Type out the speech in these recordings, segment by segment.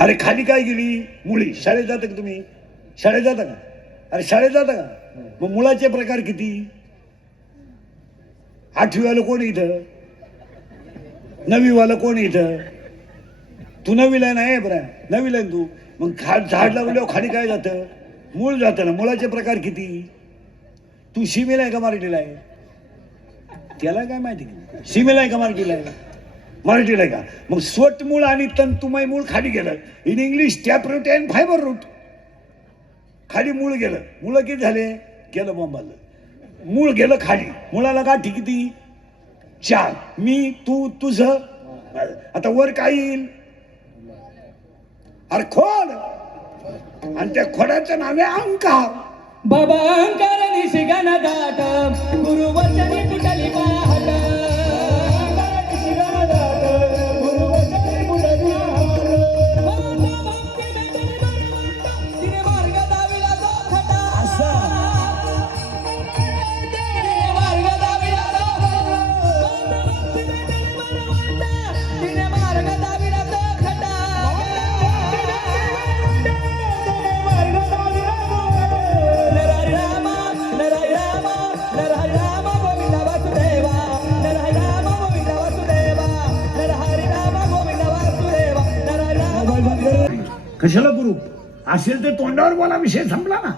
अरे खाली काय गेली? मुली शाळेत जाता का तुम्ही? शाळेत जाता का? अरे शाळेत जाता का? मग मुलाचे प्रकार किती? आठवीवालं कोण इथं? नवीवालं कोण इथं? तू नवीला नाही बरं. नवीला तू? मग खा झाड लावल्यावर खाली काय जातं? मूळ जातं ना. मुळाचे प्रकार किती? तू शिमेला आहे का मराठीला आहे? त्याला काय माहिती? सीमेला आहे का मराठीला आहे मराठीला आहे का? मग स्वट मूळ आणि तंतुमय मूळ खाली गेलं. In English tap root and fibre root खाली मूळ गेलं. मुळं किती झाले? गेलं बॉम्बाला मूळ गेलं खाली. मुळाला गाठी किती? चार. मी तू तुझं. आता वर काय येईल? अरे खोड. आणि त्या खोडाचं नाव आहे अंकार. बाबा अंकार निशिगण दाट गुरुवचनी कुठली पाहत कशाला करू असेल तर तोंडावर बोला विषय संपला ना.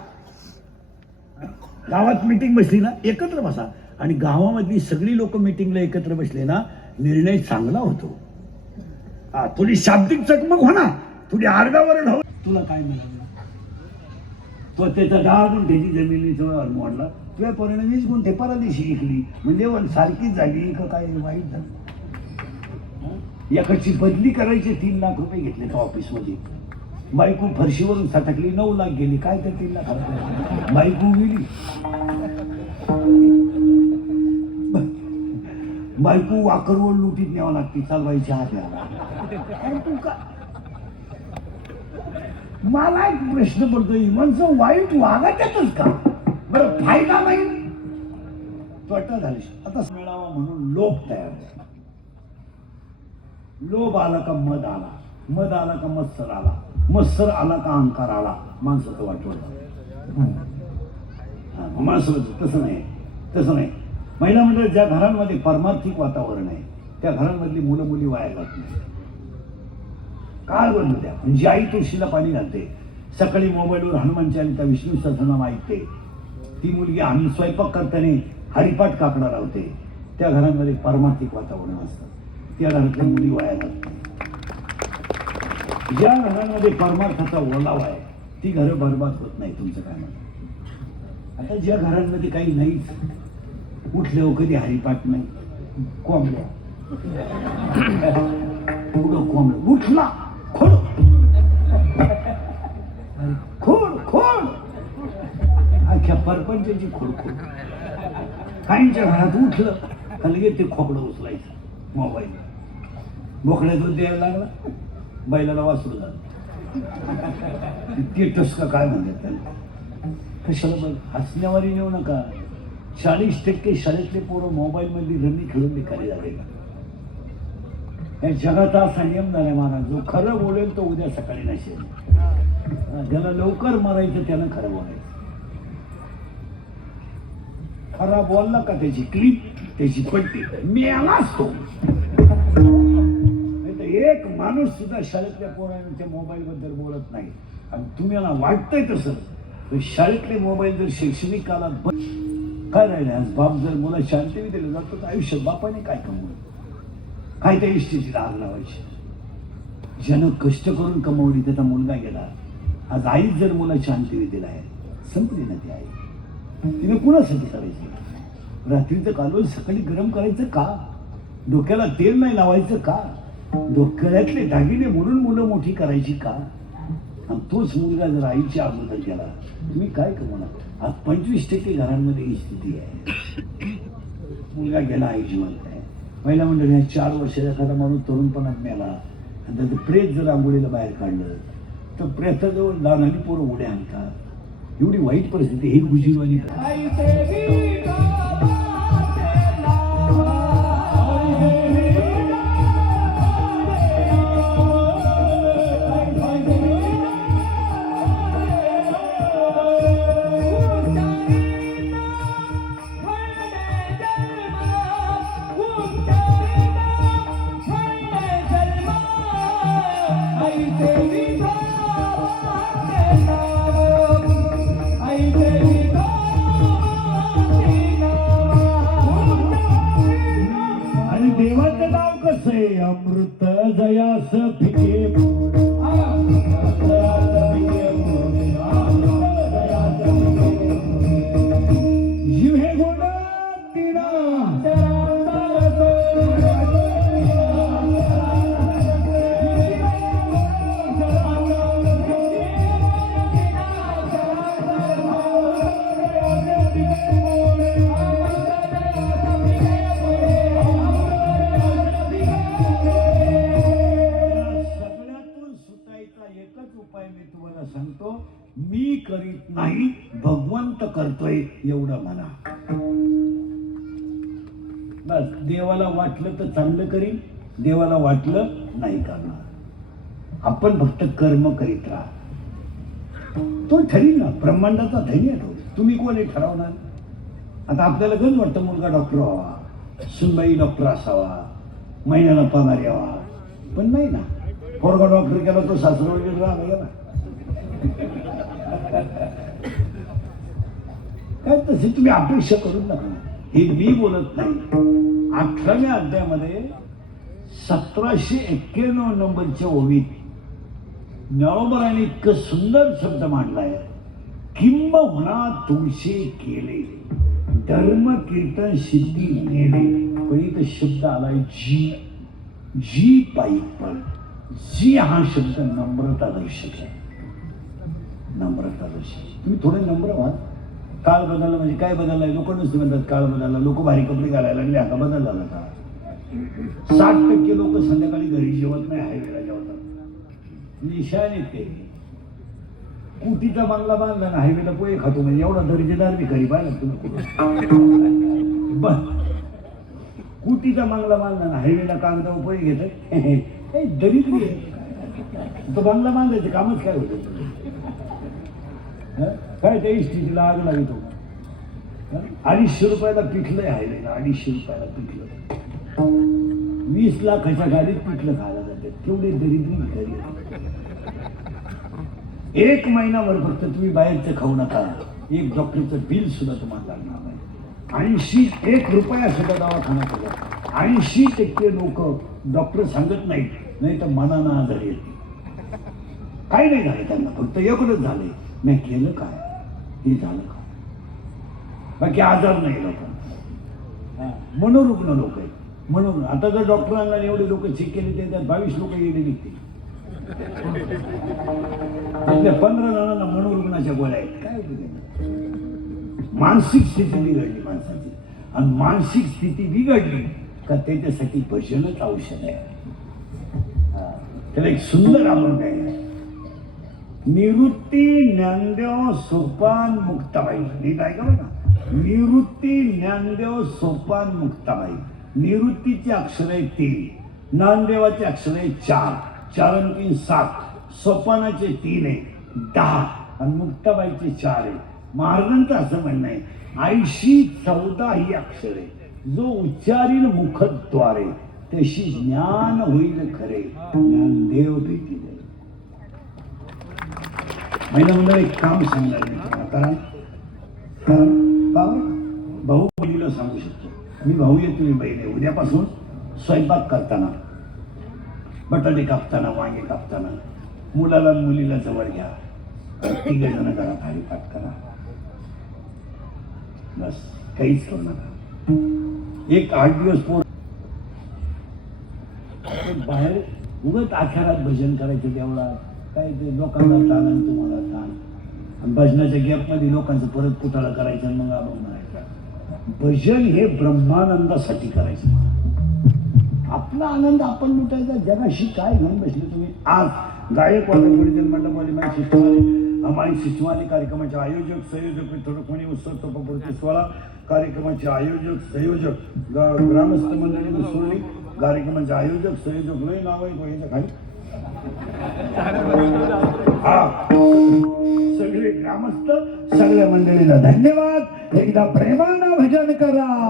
गावात मीटिंग बसली ना एकत्र बसा. आणि गावामधली सगळी लोक मीटिंगला एकत्र बसले ना निर्णय चांगला होतो. हा थोडी शाब्दिक चकमक हो थोडी आरडावरड हो. तुला काय मिळालं तो त्याचा दहा गुंठ्याची जमिनीचा मोडला तुझ्या परिणाम वीस गुंठे परदेशी विकली. म्हणजे वन सारखीच झाली का काय वाईट झालं? एकाची बदली करायची तीन लाख रुपये घेतले त्या ऑफिसमध्ये बायको फरशीवरून सटकली नऊ लाख गेली. काय तर तीन लाख बायको गेली. बायको वाकरवर लुटीत न्यावं लागते. चालवायची हात का? मला एक प्रश्न पडतो इमानचं वाईट वागायच्यातच का? बरं फायदा नाही. तोटा झाली आता मिळावा म्हणून लोभ तयार झाला. लोभ आला का मध आला. मध आला का मत्सर आला. मत्सर आला का अहंकार आला? माणसाचं वाटवलं माणसं तसं नाही. तसं नाही. महिला मंडळ ज्या घरांमध्ये परमार्थिक वातावरण आहे त्या घरांमधली मुलं मुली वाया जात नाही काळ बदलू द्या. म्हणजे आई तुळशीला पाणी घालते सकाळी मोबाईलवर हनुमान चालिता विष्णू सहस्रनाम ऐकते ती मुलगी आम्ही स्वयंपाक करताना हरिपाठ काकडा लावते त्या घरांमध्ये परमार्थिक वातावरण असतं. त्या घरातल्या मुली वाया जात नाही ज्या घरांमध्ये परमार्थाचा ओलावा आहे. ती घरं बरबाद होत नाही तुमचं काय म्हणत आता ज्या घरांमध्ये काही नाहीच उठल्यावर कधी हरिपाठ नाही? कोंबड्या. एवढं कोंबड उठला! खोड! खोड खोड! अख्ख्या परपंचाची खोड खोड. काहींच्या घरात उठलं हलगे ते खोकडं उचलायचं मोबाईल बोकड्या दूध द्यायला लागला. बैलाला वासरू झालं. ते टस्क काय म्हणतात कशाला बैल? हसण्यावारी नेऊ नका. चाळीस टक्के शाळेतले पोरं मोबाईलमध्ये रमी खेळून निघाले झाले. या जगात असा नियम झालाय महाराज. जो खरं बोलेल तो उद्या सकाळी नसेल. ज्याला लवकर मारायचं त्यानं खरं बोलायचं. खरा बोलला का त्याची क्लिप? त्याची पट्टी. मी तो असतो. एक माणूस सुद्धा शाळेतल्या पोरांना त्या मोबाईलबद्दल बोलत नाही. आणि तुम्हाला वाटतंय तसं? तर शाळेतले मोबाईल जर शैक्षणिक कालात बंद काय राहिले? आज बाप जर मुला शांती दिलं जातो तर आयुष्यात बापाने काय कमवलं? काय त्या इष्टीची आग लावायची? ज्यानं कष्ट करून कमवली त्याचा मुलगा गेला. आज आईच जर मुला शांती दिला आहे संपली ना ती आई. तिने कुणासाठी करायची? रात्रीचं कालवण सकाळी गरम करायचं का? डोक्याला तेल नाही लावायचं का? डोक्यातले दागिने म्हणून मुलं मोठी करायची का? आणि तोच मुलगा जर आईच्या अगोदर गेला तुम्ही काय कमवणार? आज पंचवीस टक्के घरांमध्ये ही स्थिती आहे. मुलगा गेला आई जिवंत आहे. महिला मंडळ ह्या चार वर्षाचा एखादा माणूस तरुणपणात मेला आणि त्याचं प्रेत जर आंघोळीला बाहेर काढलं तर प्रेताजवळ लहान आणि पोरं उड्या आणतात. एवढी वाईट परिस्थिती ही गुजीवाली सांगतो मी करीत नाही भगवंत करतोय एवढं म्हणा. बस देवाला वाटलं तर चांगलं करीन देवाला वाटलं नाही करणार. आपण फक्त कर्म करीत राहा. तो ठरील ना ब्रह्मांडाचा धैर्य आहे तो. तुम्ही कोण आहे ठरवणार? आता आपल्याला गंज वाटतं मुलगा डॉक्टर व्हावा सुनबाई डॉक्टर असावा महिन्याला पगार यावा. पण नाही ना. पोरगा डॉक्टर केला तो सासरा वगैरे राहिला गेला. काय तशी तुम्ही अपेक्षा करू नका. हे मी बोलत नाही. अठराव्या अध्यायामध्ये सतराशे एक्क्याण्णव नंबरच्या ओवीत नळोबराने इतकं सुंदर शब्द मांडलाय. किंबहुना तुळशी केले. धर्म कीर्तन सिद्धी नेले पण इथं शब्द आलाय जी. जी पायी पण जी हा शब्द नम्रता दर्शक आहे नम्रता दर्शक तुम्ही थोडे नम्र व्हा. काळ बदलला म्हणजे काय बदललाय? लोक नुसते म्हणतात काळ बदलला. लोक भारी कपडे घालायला लागले आता बदल झाला का साठ टक्के लोक संध्याकाळी घरी जेवत नाही हायवेला जेवतात. म्हणजे निशाण आहेत काही कुटीचा बांगला बांधला ना हायवेला पोहे खातो म्हणजे एवढा दर्जेदार मी घरी पाहिला तुम्ही कुटीचा बांगला बांधला ना हायवेला कागदावर पोहे घेतात. हे दरिद्री आहे. तो बांगला बांधायचे कामच काय होतं? काय त्या इष्टीची आग लागतो तो? अडीचशे रुपयाला पिठलं आहे अडीचशे रुपयाला पिठलं. वीस लाखाच्या गाडीत पिठलं खायला जाते. तेवढे दरिद्री भिकारी एक महिनाभर फक्त तुम्ही बाहेरचं खाऊ नका. एक डॉक्टरचं बिल सुद्धा तुम्हाला लागणार नाही. ऐंशी एक रुपया सुद्धा दवाखाना करा ऐंशी टक्के लोक डॉक्टर सांगत नाहीत. नाही तर मनानं आजारी आहेत. काही नाही झाले त्यांना. फक्त एकच झाले मी केलं काय? हे झालं काय? बाकी आजार नाही लोकांना मनोरुग्ण लोक आहेत. म्हणून आता जर डॉक्टरांना एवढे लोक चेक केले ते त्यात बावीस लोक येणे निघतील. आपल्या पंधरा जणांना मनोरुग्णाच्या गोळ्या आहेत. काय होतं मानसिक स्थिती बिघडली माणसाची. आणि मानसिक स्थिती बिघडली का त्याच्यासाठी भजनच औषध आहे. त्याला एक सुंदर आमरण आहे. निवृत्ती ज्ञानदेव सोपान मुक्ताबाई. नीट आहे का बघा निवृत्ती ज्ञानदेव सोपान मुक्ताबाई. निवृत्तीचे अक्षर आहे तीन. ज्ञानदेवाचे अक्षर आहे चार. चार आणि तीन सात. सोपानाचे तीन आहे दहा. आणि मुक्ताबाईचे चार आहे महाराजांचं असं म्हणणं आहे ऐंशी चौदा ही अक्षर आहे जो उच्चारील मुखद्वारे तशी ज्ञान होईल खरे. ज्ञानदेव भेटी महिला मंडळ एक काम सांगणार मी कारण भाऊ बहिणीला सांगू शकतो. मी भाऊ येतो तुम्ही बहीण आहे. उद्यापासून स्वयंपाक करताना बटाटे कापताना वांगे कापताना मुलाला मुलीला जवळ घ्या. तिघे जण करा भारी पाठ करा. बस काहीच करू नका. एक आठ दिवस पोर बाहेर उगत आखारात भजन करायचं देवळात काय ते लोकांना ताण आणि तुम्हाला ताण. आणि भजनाच्या गॅपमध्ये लोकांचं परत पुतळा करायचं मग आपण म्हणायचा भजन हे ब्रह्मानंदासाठी करायचं. आपला आनंद आपण लुटायचा जगाशी काय घेऊन बसले तुम्ही. आज गायक वादक मंडळमध्ये माझी शिष्टवाले हमारी शिष्टवाले कार्यक्रमाचे आयोजक संयोजक विठ्ठल उत्सव तपपूर्ती सोहळा कार्यक्रमाचे आयोजक संयोजक ग्रामस्थ मंडळी सोडली कार्यक्रमाचे आयोजक संयोजक लय नाव आहे खाली? हा. सगळे ग्रामस्थ सगळ्या मंडळीला धन्यवाद. एकदा प्रेमानं भजन करा.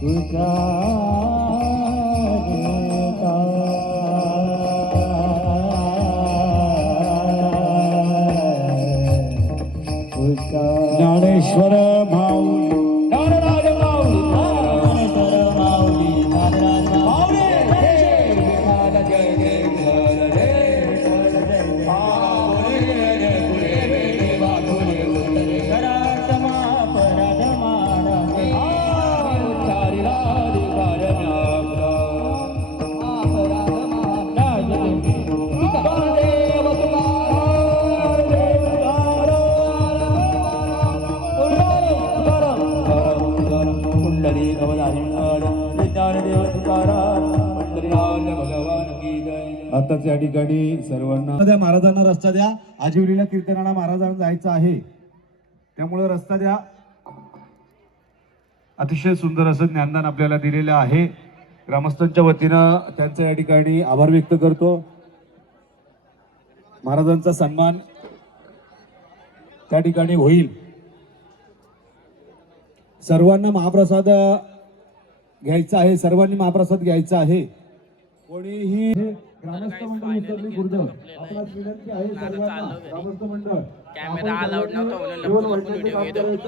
We got. आताच या ठिकाणी सर्वांना महाराजांना रस्ता द्या. आजीवलीला कीर्तनाला महाराजांना जायचं आहे. त्यामुळे रस्ता द्या. अतिशय सुंदर असं ज्ञानदान आपल्याला दिलेलं आहे. ग्रामस्थांच्या वतीनं त्यांचा या ठिकाणी आभार व्यक्त करतो. महाराजांचा सन्मान त्या ठिकाणी होईल. सर्वांना महाप्रसाद घ्यायचा आहे सर्वांनी महाप्रसाद घ्यायचा आहे. कोणीही ग्रामस्थ मंडळ उतरली गुरुदेव आपणास विनंती आहे सर्वांना ग्रामस्थ मंडळ. कॅमेरा अलाउड नव्हता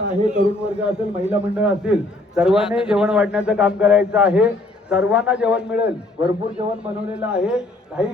आहे. तरुण वर्ग असेल महिला मंडळ असतील सर्वांनी जेवण. वाढण्याचं काम करायचं आहे. सर्वांना जेवण मिळेल. भरपूर जेवण बनवलेलं आहे. काही